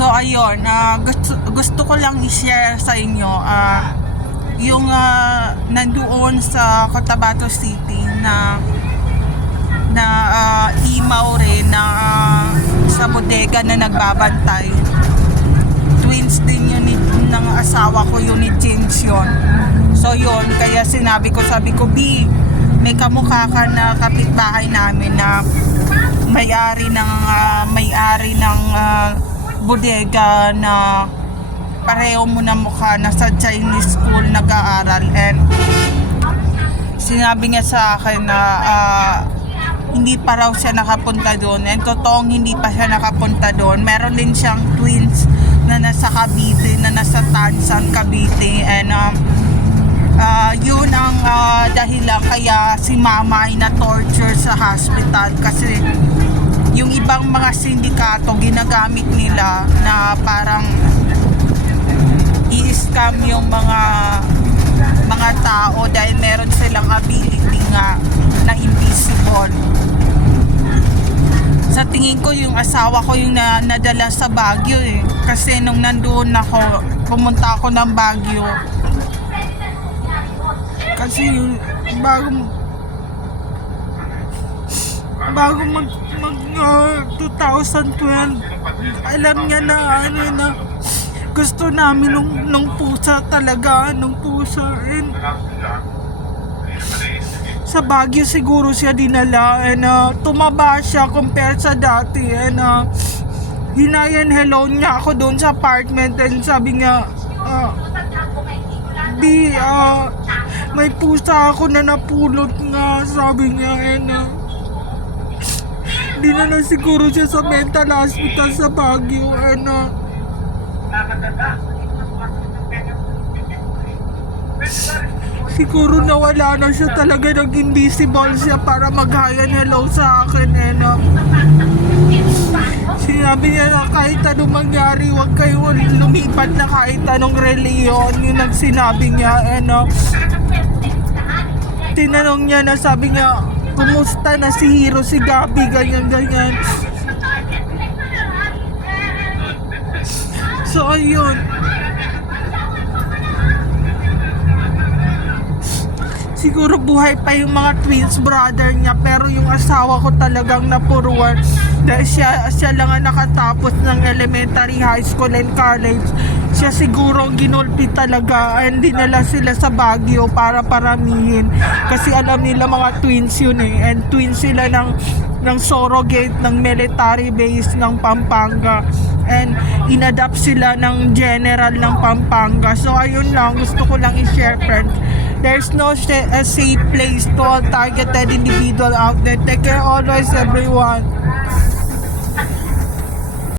So ayun, gusto ko lang i-share sa inyo yung nandoon sa Cotabato City na imaw rin na sa bodega na nagbabantay. Twins din yun ng asawa ko, yun ni James yun. So yun, kaya sabi ko, B, may kamukha ka na kapitbahay namin na may-ari ng bodega na pareho mo na mukha na sa Chinese school nag-aaral. And sinabi niya sa akin na hindi pa raw siya nakapunta doon, and totoong hindi pa siya nakapunta doon. Meron din siyang twins na nasa Cavite, na nasa Tansan, Cavite, and yun ang dahilan kaya si mama ay na-torture sa hospital, kasi yung ibang mga sindikato ginagamit nila na parang i-scam yung mga tao dahil meron silang ability nga na invisible. Sa tingin ko yung asawa ko yung nadala sa Baguio kasi nung nandoon ako, pumunta ako ng Baguio kasi yung bago mag 2012, alam niya na na gusto namin nung pusa talaga, and sa Baguio siguro siya dinala, and tumaba siya compare sa dati, and hello niya ako doon sa apartment, and sabi niya, may pusa ako na napulot nga, sabi niya, and dinala siguro siya sa mental hospital sa Baguio, and siguro nawala na siya talaga, nag-invisible siya para hello sa akin, and sinabi niya na kahit anong mangyari, huwag kayo lumipat na kahit anong reliyon, yun ang sinabi niya. And tinanong niya na, sabi niya, kumusta na si Hiro, si Gabi, ganyan. So ayun, siguro buhay pa yung mga twins brother niya, pero yung asawa ko talagang napuruan dahil siya lang ang nakatapos ng elementary, high school, and college. Siya siguro ginulpi talaga, and dinala sila sa Baguio para paramihin kasi alam nila mga twins yun and twins sila ng surrogate ng military base ng Pampanga, and inadapt sila ng general ng Pampanga. So ayun lang, gusto ko lang i-share, friends. There's no a safe place to all targeted individual out there. Take care always, everyone.